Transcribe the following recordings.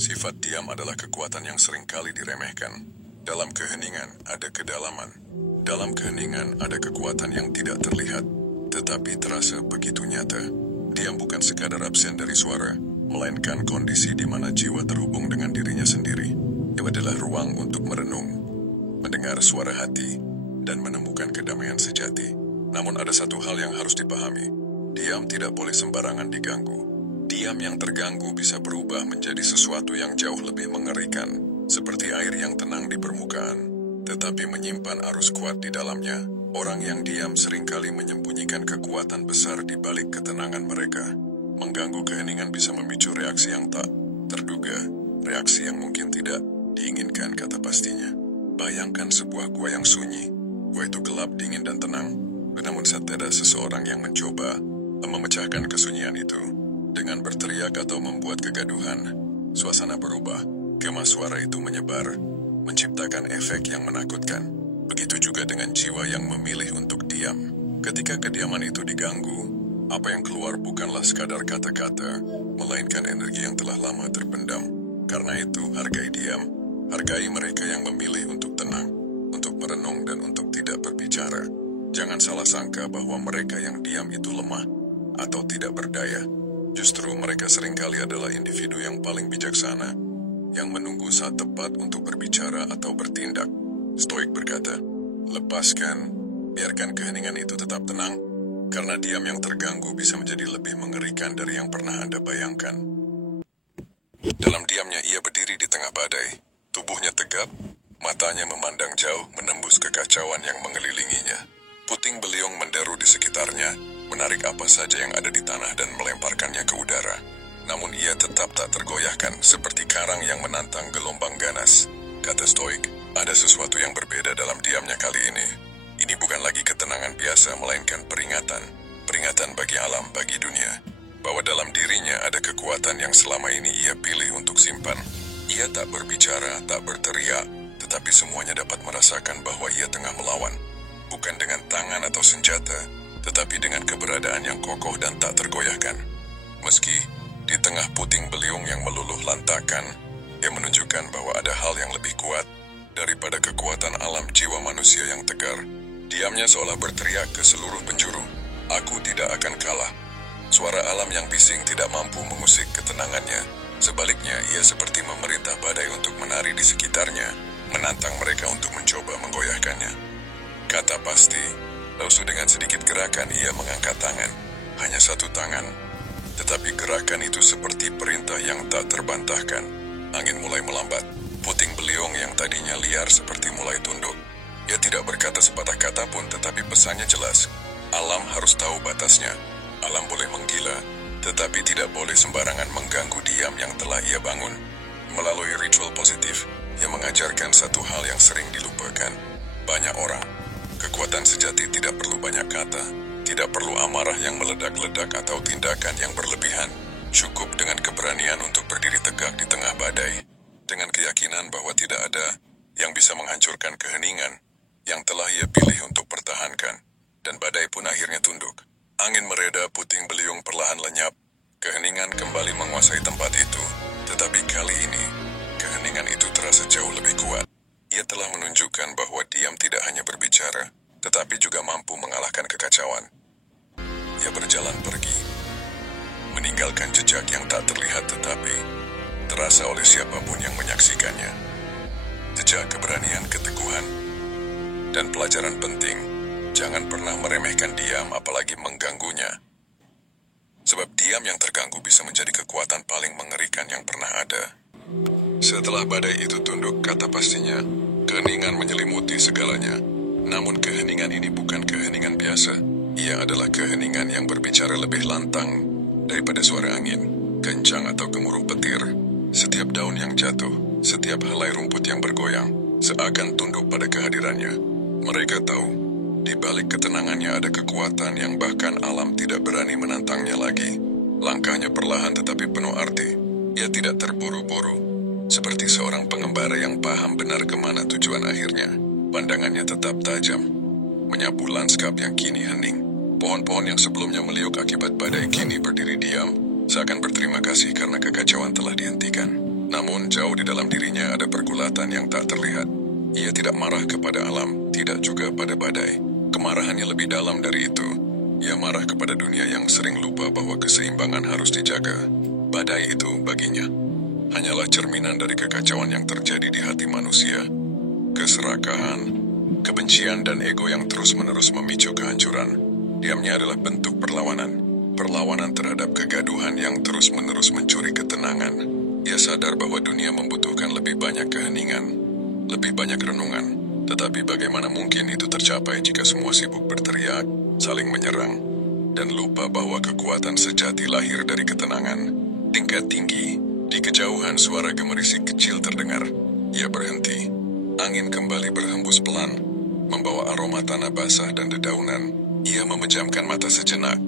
Sifat diam adalah kekuatan yang seringkali diremehkan. Dalam keheningan ada kedalaman. Dalam keheningan ada kekuatan yang tidak terlihat, tetapi terasa begitu nyata. Diam bukan sekadar absen dari suara, melainkan kondisi di mana jiwa terhubung dengan dirinya sendiri. Itu adalah ruang untuk merenung, mendengar suara hati, dan menemukan kedamaian sejati. Namun ada satu hal yang harus dipahami. Diam tidak boleh sembarangan diganggu. Diam yang terganggu bisa berubah menjadi sesuatu yang jauh lebih mengerikan, seperti air yang tenang di permukaan, tetapi menyimpan arus kuat di dalamnya. Orang yang diam seringkali menyembunyikan kekuatan besar di balik ketenangan mereka. Mengganggu keheningan bisa memicu reaksi yang tak terduga, reaksi yang mungkin tidak diinginkan kata pastinya. Bayangkan sebuah gua yang sunyi. Gua itu gelap, dingin, dan tenang. Namun saat ada seseorang yang mencoba memecahkan kesunyian itu, dengan berteriak atau membuat kegaduhan, suasana berubah, gema suara itu menyebar, menciptakan efek yang menakutkan. Begitu juga dengan jiwa yang memilih untuk diam. Ketika kediaman itu diganggu, apa yang keluar bukanlah sekadar kata-kata, melainkan energi yang telah lama terpendam. Karena itu, hargai diam. Hargai mereka yang memilih untuk tenang, untuk merenung, dan untuk tidak berbicara. Jangan salah sangka bahwa mereka yang diam itu lemah atau tidak berdaya. Justru mereka seringkali adalah individu yang paling bijaksana, yang menunggu saat tepat untuk berbicara atau bertindak. Stoik berkata, lepaskan, biarkan keheningan itu tetap tenang, karena diam yang terganggu bisa menjadi lebih mengerikan dari yang pernah Anda bayangkan. Dalam diamnya ia berdiri di tengah badai, tubuhnya tegap, matanya memandang jauh menembus kekacauan yang mengelilinginya. Puting beliung menderu di sekitarnya, menarik apa saja yang ada di tanah dan melemparkannya ke udara. Namun ia tetap tak tergoyahkan, seperti karang yang menantang gelombang ganas. Kata Stoik, ada sesuatu yang berbeda dalam diamnya kali ini. Ini bukan lagi ketenangan biasa, melainkan peringatan. Peringatan bagi alam, bagi dunia. Bahwa dalam dirinya ada kekuatan yang selama ini ia pilih untuk simpan. Ia tak berbicara, tak berteriak, tetapi semuanya dapat merasakan bahwa ia tengah melawan. Bukan dengan tangan atau senjata, tetapi dengan keberadaan yang kokoh dan tak tergoyahkan. Meski di tengah puting beliung yang meluluh lantakan, ia menunjukkan bahwa ada hal yang lebih kuat daripada kekuatan alam jiwa manusia yang tegar. Diamnya seolah berteriak ke seluruh penjuru, aku tidak akan kalah. Suara alam yang bising tidak mampu mengusik ketenangannya. Sebaliknya, ia seperti memerintah badai untuk menari di sekitarnya, menantang mereka untuk mencoba menggoyahkannya. Kata pasti, lalu dengan sedikit gerakan ia mengangkat tangan. Hanya satu tangan. Tetapi gerakan itu seperti perintah yang tak terbantahkan. Angin mulai melambat. Puting beliung yang tadinya liar seperti mulai tunduk. Ia tidak berkata sepatah kata pun, tetapi pesannya jelas. Alam harus tahu batasnya. Alam boleh menggila, tetapi tidak boleh sembarangan mengganggu diam yang telah ia bangun. Melalui ritual positif, ia mengajarkan satu hal yang sering dilupakan. Banyak orang. Kekuatan sejati tidak perlu banyak kata, tidak perlu amarah yang meledak-ledak atau tindakan yang berlebihan. Cukup dengan keberanian untuk berdiri tegak di tengah badai, dengan keyakinan bahwa tidak ada yang bisa menghancurkan keheningan yang telah ia pilih untuk pertahankan, dan badai pun akhirnya tunduk. Angin mereda, puting beliung perlahan lenyap, keheningan kembali menguasai tempat itu, tetapi kali ini, keheningan itu terasa jauh lebih kuat. Ia telah menunjukkan bahwa diam tidak hanya berbicara, tetapi juga mampu mengalahkan kekacauan. Ia berjalan pergi, meninggalkan jejak yang tak terlihat tetapi terasa oleh siapapun yang menyaksikannya. Jejak keberanian, keteguhan, dan pelajaran penting, jangan pernah meremehkan diam apalagi mengganggunya. Sebab diam yang terganggu bisa menjadi kekuatan paling mengerikan yang pernah ada. Setelah badai itu tunduk, kata pastinya, keheningan menyelimuti segalanya. Namun keheningan ini bukan keheningan biasa. Ia adalah keheningan yang berbicara lebih lantang daripada suara angin, kencang atau gemuruh petir. Setiap daun yang jatuh, setiap helai rumput yang bergoyang, seakan tunduk pada kehadirannya. Mereka tahu, di balik ketenangannya ada kekuatan yang bahkan alam tidak berani menantangnya lagi. Langkahnya perlahan tetapi penuh arti. Ia tidak terburu-buru, seperti seorang pengembara yang paham benar kemana tujuan akhirnya. Pandangannya tetap tajam, menyapu lanskap yang kini hening. Pohon-pohon yang sebelumnya meliuk akibat badai kini berdiri diam, seakan berterima kasih karena kekacauan telah dihentikan. Namun jauh di dalam dirinya ada pergulatan yang tak terlihat. Ia tidak marah kepada alam, tidak juga pada badai. Kemarahannya lebih dalam dari itu. Ia marah kepada dunia yang sering lupa bahwa keseimbangan harus dijaga. Badai itu baginya hanyalah cerminan dari kekacauan yang terjadi di hati manusia. Keserakahan, kebencian dan ego yang terus-menerus memicu kehancuran. Diamnya adalah bentuk perlawanan. Perlawanan terhadap kegaduhan yang terus-menerus mencuri ketenangan. Ia sadar bahwa dunia membutuhkan lebih banyak keheningan, lebih banyak renungan. Tetapi bagaimana mungkin itu tercapai jika semua sibuk berteriak, saling menyerang, dan lupa bahwa kekuatan sejati lahir dari ketenangan. Tingkat tinggi, di kejauhan suara gemerisik kecil terdengar. Ia berhenti. Angin kembali berhembus pelan, membawa aroma tanah basah dan dedaunan. Ia memejamkan mata sejenak,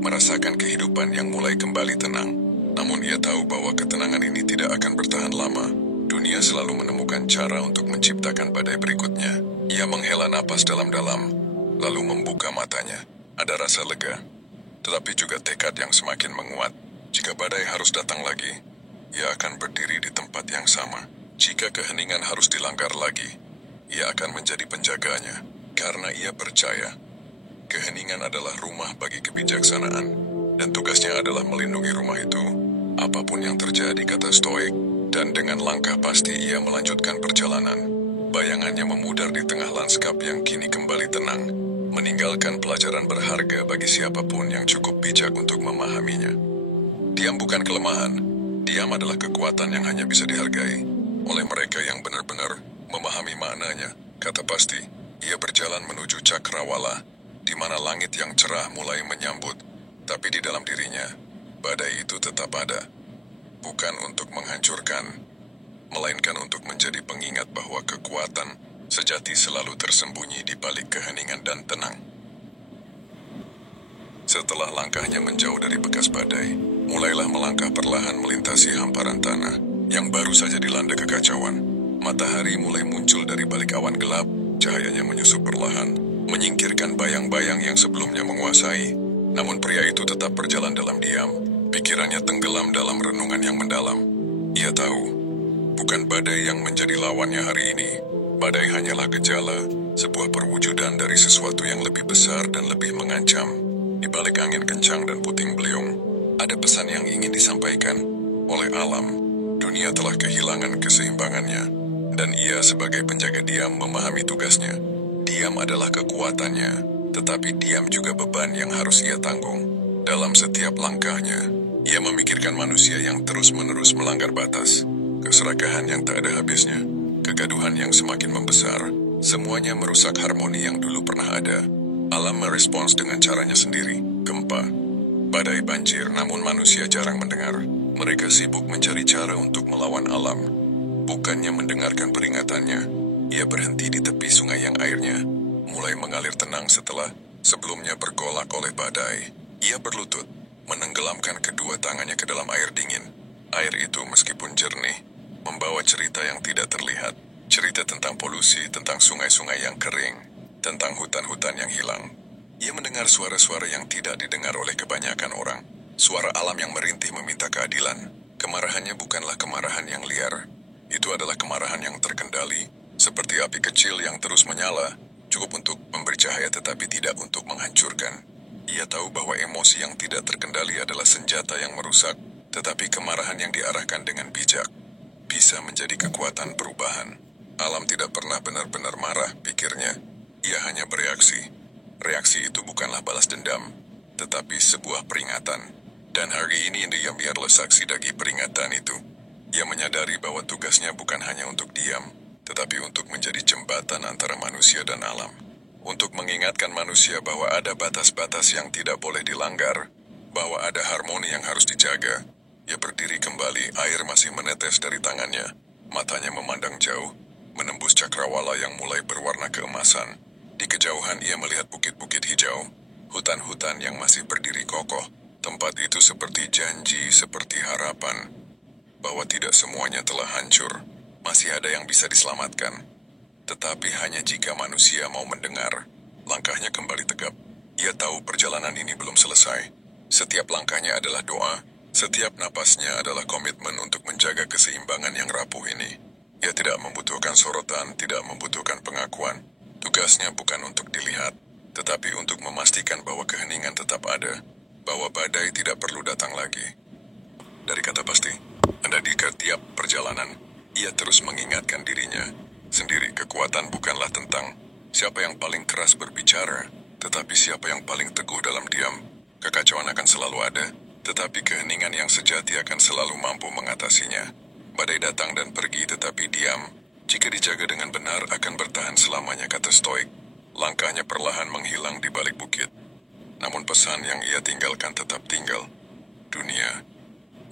merasakan kehidupan yang mulai kembali tenang. Namun ia tahu bahwa ketenangan ini tidak akan bertahan lama. Dunia selalu menemukan cara untuk menciptakan badai berikutnya. Ia menghela napas dalam-dalam, lalu membuka matanya. Ada rasa lega, tetapi juga tekad yang semakin menguat. Jika badai harus datang lagi, ia akan berdiri di tempat yang sama. Jika keheningan harus dilanggar lagi, ia akan menjadi penjaganya. Karena ia percaya, keheningan adalah rumah bagi kebijaksanaan, dan tugasnya adalah melindungi rumah itu. Apapun yang terjadi, kata Stoik, dan dengan langkah pasti ia melanjutkan perjalanan. Bayangannya memudar di tengah lanskap yang kini kembali tenang, meninggalkan pelajaran berharga bagi siapapun yang cukup bijak untuk memahaminya. Diam bukan kelemahan, diam adalah kekuatan yang hanya bisa dihargai oleh mereka yang benar-benar memahami maknanya. Kata pasti, ia berjalan menuju Cakrawala, di mana langit yang cerah mulai menyambut, tapi di dalam dirinya, badai itu tetap ada. Bukan untuk menghancurkan, melainkan untuk menjadi pengingat bahwa kekuatan sejati selalu tersembunyi di balik keheningan dan tenang. Setelah langkahnya menjauh dari bekas badai, mulailah melangkah perlahan melintasi hamparan tanah yang baru saja dilanda kekacauan. Matahari mulai muncul dari balik awan gelap, cahayanya menyusup perlahan, menyingkirkan bayang-bayang yang sebelumnya menguasai. Namun pria itu tetap berjalan dalam diam, pikirannya tenggelam dalam renungan yang mendalam. Ia tahu, bukan badai yang menjadi lawannya hari ini. Badai hanyalah gejala, sebuah perwujudan dari sesuatu yang lebih besar dan lebih mengancam. Di balik angin kencang dan puting beliung, ada pesan yang ingin disampaikan oleh alam. Dunia telah kehilangan keseimbangannya, dan ia sebagai penjaga diam memahami tugasnya. Diam adalah kekuatannya, tetapi diam juga beban yang harus ia tanggung. Dalam setiap langkahnya, ia memikirkan manusia yang terus-menerus melanggar batas, keserakahan yang tak ada habisnya, kegaduhan yang semakin membesar. Semuanya merusak harmoni yang dulu pernah ada. Alam merespons dengan caranya sendiri, gempa, badai, banjir, namun manusia jarang mendengar. Mereka sibuk mencari cara untuk melawan alam. Bukannya mendengarkan peringatannya, ia berhenti di tepi sungai yang airnya mulai mengalir tenang setelah sebelumnya bergolak oleh badai. Ia berlutut, menenggelamkan kedua tangannya ke dalam air dingin. Air itu meskipun jernih, membawa cerita yang tidak terlihat. Cerita tentang polusi, tentang sungai-sungai yang kering, tentang hutan-hutan yang hilang. Ia mendengar suara-suara yang tidak didengar oleh kebanyakan orang. Suara alam yang merintih meminta keadilan. Kemarahannya bukanlah kemarahan yang liar. Itu adalah kemarahan yang terkendali, seperti api kecil yang terus menyala, cukup untuk memberi cahaya tetapi tidak untuk menghancurkan. Ia tahu bahwa emosi yang tidak terkendali adalah senjata yang merusak, tetapi kemarahan yang diarahkan dengan bijak bisa menjadi kekuatan perubahan. Alam tidak pernah benar-benar marah, pikirnya. Ia hanya bereaksi. Reaksi itu bukanlah balas dendam, tetapi sebuah peringatan. Dan hari ini dia biarlah saksi bagi peringatan itu. Ia menyadari bahwa tugasnya bukan hanya untuk diam, tetapi untuk menjadi jembatan antara manusia dan alam. Untuk mengingatkan manusia bahwa ada batas-batas yang tidak boleh dilanggar, bahwa ada harmoni yang harus dijaga. Ia berdiri kembali, air masih menetes dari tangannya. Matanya memandang jauh, menembus Cakrawala yang mulai berwarna keemasan. Di kejauhan ia melihat bukit-bukit hijau, hutan-hutan yang masih berdiri kokoh. Tempat itu seperti janji, seperti harapan, bahwa tidak semuanya telah hancur. Masih ada yang bisa diselamatkan. Tetapi hanya jika manusia mau mendengar. Langkahnya kembali tegap. Ia tahu perjalanan ini belum selesai. Setiap langkahnya adalah doa. Setiap napasnya adalah komitmen untuk menjaga keseimbangan keheningan yang rapuh ini. Ia tidak membutuhkan sorotan, tidak membutuhkan pengakuan. Tugasnya bukan untuk dilihat, tetapi untuk memastikan bahwa keheningan tetap ada, bahwa badai tidak perlu datang lagi. Dari kata pasti, Anda di tiap perjalanan, ia terus mengingatkan dirinya sendiri. Kekuatan bukanlah tentang siapa yang paling keras berbicara, tetapi siapa yang paling teguh dalam diam. Kekacauan akan selalu ada, tetapi keheningan yang sejati akan selalu mampu mengatasinya. Badai datang dan pergi tetapi diam, jika dijaga dengan benar akan bertahan selamanya, kata Stoik. Langkahnya perlahan menghilang di balik bukit. Namun pesan yang ia tinggalkan tetap tinggal. Dunia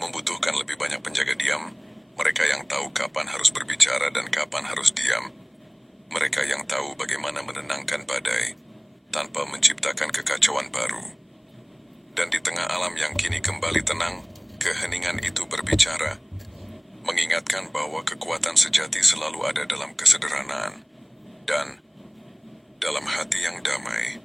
membutuhkan lebih banyak penjaga diam, mereka yang tahu kapan harus berbicara dan kapan harus diam. Mereka yang tahu bagaimana menenangkan badai, tanpa menciptakan kekacauan baru. Dan di tengah alam yang kini kembali tenang, keheningan itu berbicara, mengingatkan bahwa kekuatan sejati selalu ada dalam kesederhanaan dan dalam hati yang damai.